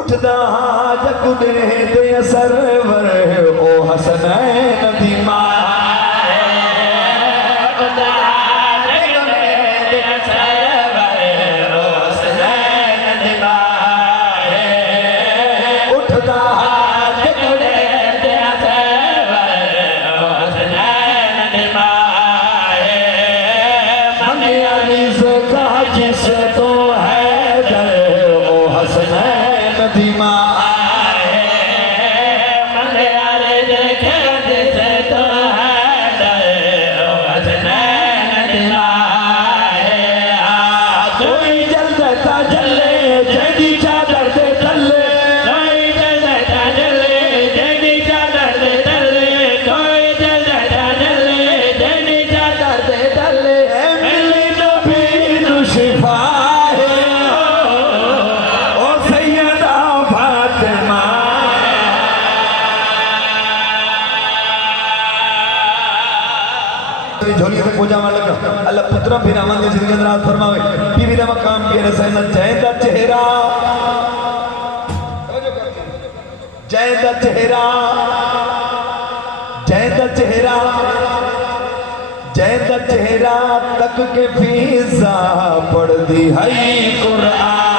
उठदा हाँ जकुदे दे सरवर ओ हसनैन दी मां झोली तक पूजा मान लगा अल्लाह पुत्र बिरामन के जिंदगी अंदर हाथ फरमावे बीवी दा मकाम के रसैन जय दा चेहरा जय दा चेहरा जय दा चेहरा जय दा चेहरा तक के फीसा पढ़ दी है कुरान।